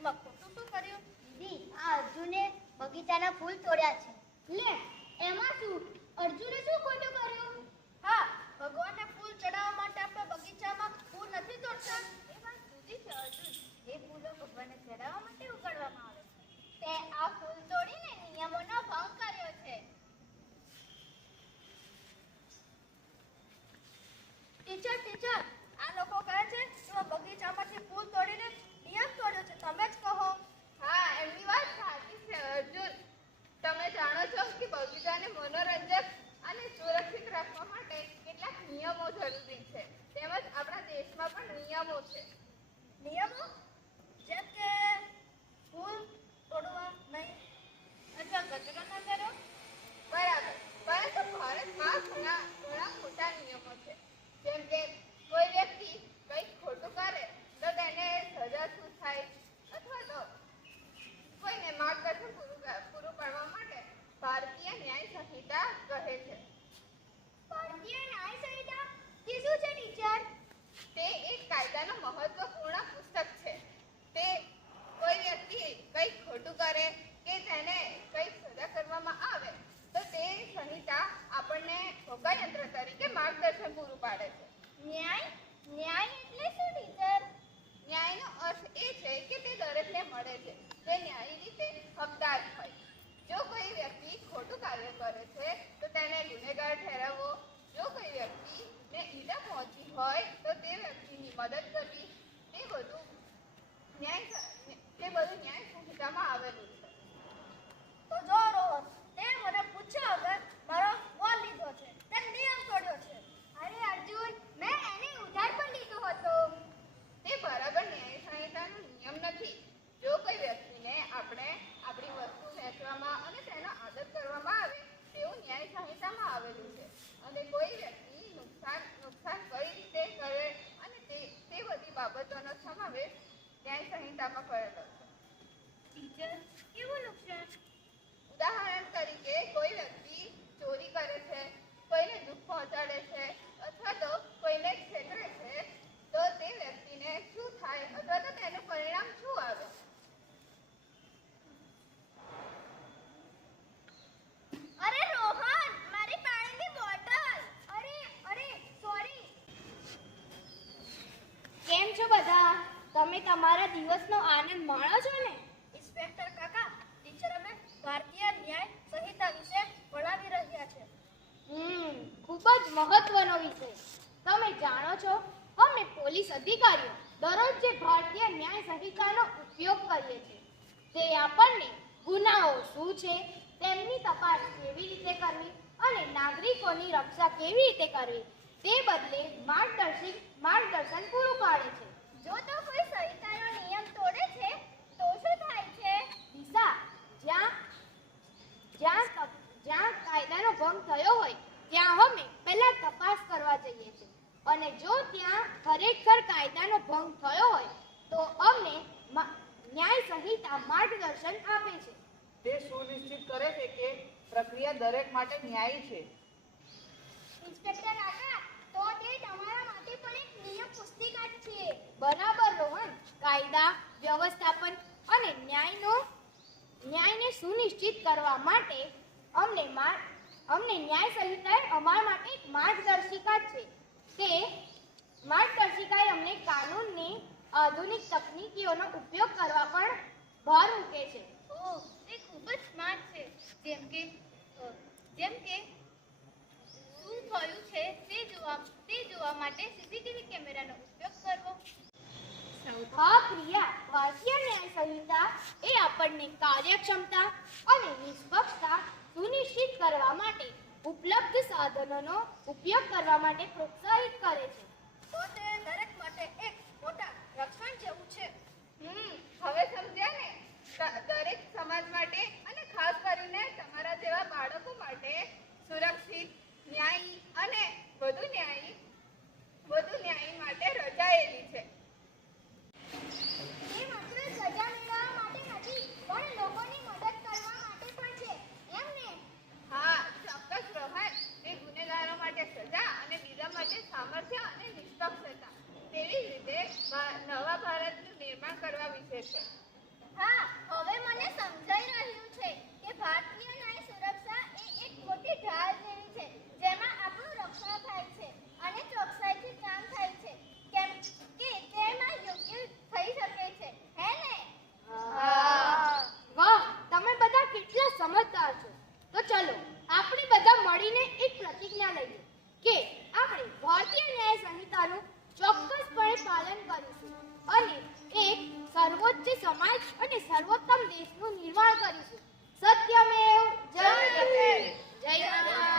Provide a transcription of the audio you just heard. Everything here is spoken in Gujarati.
એમાં ખોટું શું કર્યું? દીદી, આ અર્જુને બગીચાના ફૂલ તોડ્યા છે. લે, એમાં શું? અર્જુને શું ખોટું કર્યું? હા, ભગવાનને ફૂલ ચડાવવા માટે આપણે બગીચામાં ફૂલ નથી તોડતા. એ વાત જુદી છે અર્જુન. એ ફૂલો ભગવાનને ચડાવવા માટે ઉગાડવામાં આવે છે. તે આ ફૂલ તોડીને નિયમોનો ભંગ કર્યો છે. ટીચર, આ લોકો કહે છે કે બગીચામાંથી ફૂલ તોડીને નિયમ તોડ્યો છે. તમે જ કહો. હા, એમની વાત સાચી છે અર્જુન. તમે જાણો છો કે બગીચાને મનોરંજક અને સુરક્ષિત રાખવા માટે કેટલાક નિયમો જરૂરી છે. તેમજ આપણા દેશમાં પણ નિયમો છે. નિયમો? જેમ કે ફૂલ તોડવા નહીં અથવા કચરો ન કરો. બરાબર, પરંતુ ભારતમાં ઘણા ખોટા નિયમો છે. જેમ કે કોઈ વ્યક્તિ કંઈક ખોટું કરે તો તેને સજા શું થાય, અથવા તો કોઈને માર્ગદર્શન પૂરું પાડવા માટે ભારતીય ન્યાય સંહિતા કહે છે. ભારતીય ન્યાય સંહિતા એ શું છે ટીચર? તે એક કાયદાનું મહત્વપૂર્ણ પુસ્તક છે. તે કોઈ વ્યક્તિ કંઈક ખોટું કરે કે તેને કંઈક સજા કરવામાં આવે તો તે સંહિતા આપણને હોકાયંત્ર તરીકે માર્ગદર્શન પૂરું પાડે છે. ન્યાય એટલે શું ટીચર? ન્યાયનો અર્થ એ છે કે તે દરેકને મળે છે, તે ન્યાયી રીતે હકદાર હોય. જો કોઈ વ્યક્તિ ખોટું કાર્ય કરે છે તો તેને ગુનેગાર ઠેરવવો. જો કોઈ વ્યક્તિને ઈજા પહોંચી હોય તો તે વ્યક્તિની મદદ કરવી, તે બધું ન્યાય સંહિતામાં આવેલું છે. તો જો રોહન, તે મને પૂછ્યા વગર મારો ફોન લીધો છે, તે નિયમ તોડ્યો છે. અરે અર્જુન, મેં એને ઉધાર પર લીધો હતો. તે બરાબર ન્યાય સંહિતાનો નિયમ નથી. જો કોઈ વ્યક્તિને આપણે આપણી વસ્તુ વહેંચવામાં અને તેનો આદર કરવામાં આવે તેવું ન્યાય સંહિતામાં આવેલું છે. અને કોઈ વ્યક્તિ નુકસાન કઈ રીતે કરે અને તે બધી બાબતોનો સમાવેશ ન્યાય સંહિતામાં કરેલો છે. ટીચર, કેવું નુકસાન? ઉદાહરણ તરીકે કોઈ વ્યક્તિ ચોરી કરે છે, કોઈને દુઃખ પહોંચાડે છે અથવા તો કોઈને છેતરે છે તો તે વ્યક્તિને શું થાય અથવા તો તેનું પરિણામ શું આવે? અરે રોહન, મારી પાણીની બોટલ. અરે સોરી. કેમ છો બધા? તમે તમારા દિવસનો આનંદ માણો છો ને? ઇન્સ્પેક્ટર કાકા, ટીચર અમે ભારતીય ન્યાય સંહિતા વિશે ભણાવી રહ્યા છે. ખૂબ જ મહત્વનો વિષય. તમે જાણો છો, અમે પોલીસ અધિકારીઓ દરરોજ જે ભારતીય ન્યાય સંહિતાનો ઉપયોગ કરીએ છીએ તે આપણને ગુનાઓ શું છે, તેમની તપાસ કેવી રીતે કરવી અને નાગરિકોની રક્ષા કેવી રીતે કરવી તે બદલે માર્ગદર્શન પૂરું પાડે છે. જો તો કોઈ સંહિતાનો નિયમ તોડે છે તો શું થાય છે? દિશા, જ્યાં કાયદાનો ભંગ થયો હોય ત્યાં અમે પહેલા તપાસ કરવા જઈએ છીએ અને જો ત્યાં ખરેખર કાયદાનો ભંગ થયો હોય તો અમને ન્યાય સંહિતા માર્ગદર્શન આપે છે. તે સુનિશ્ચિત કરે છે કે પ્રક્રિયા દરેક માટે ન્યાયી છે. ઇન્સ્પેક્ટર કાકા, તો તે તમારા માટે પણ એક નિયમ પુસ્તિકા છે. બરાબર રોહન. કાયદા, વ્યવસ્થાપન અને ન્યાયને સુનિશ્ચિત કરવા માટે અમને ન્યાય સંહિતા અમારા માટે એક માર્ગદર્શિકા છે. તે માર્ગદર્શિકાએ અમને કાનૂનની આધુનિક તકનીકીઓનો ઉપયોગ કરવા પણ ભાર મૂકે છે. ઓહ, તે ખૂબ જ સ્માર્ટ છે. જેમ કે શું થયું છે તે જોવા માટે સીસીટીવી કેમેરાનો ઉપયોગ કરવો. હા પ્રિયા, ભારતીય ન્યાય સંહિતા એ આપણને કાર્યક્ષમતા અને નિષ્પક્ષતા સુનિશ્ચિત કરવા માટે ઉપલબ્ધ સાધનોનો ઉપયોગ કરવા માટે પ્રોત્સાહિત કરે છે. તો તે દરેક માટે એક મોટા રક્ષણ જેવું છે. હવે સમજ્યા ને? દરેક સમાજ માટે અને ખાસ કરીને તમારા જેવા બાળકો માટે સુરક્ષિત, ન્યાયી અને વધુ ન્યાયી માટે રચાયેલી છે. તે માત્ર સજા મેળવવા માટે નથી, પણ લોકોની મદદ કરવા માટે પણ છે. એમ ને? હા, ચોક્કસ રોહન. તે ગુનેગારો માટે સજા અને બીજા માટે સામર્થ્ય અને નિષ્પક્ષતા તેવી જ રીતે નવા ભારતનું નિર્માણ કરવા વિશે છે. સાચે સમાજ અને સર્વોત્તમ દેશનું નિર્માણ કરીશું. સત્યમેવ જયતે. જય ભારત.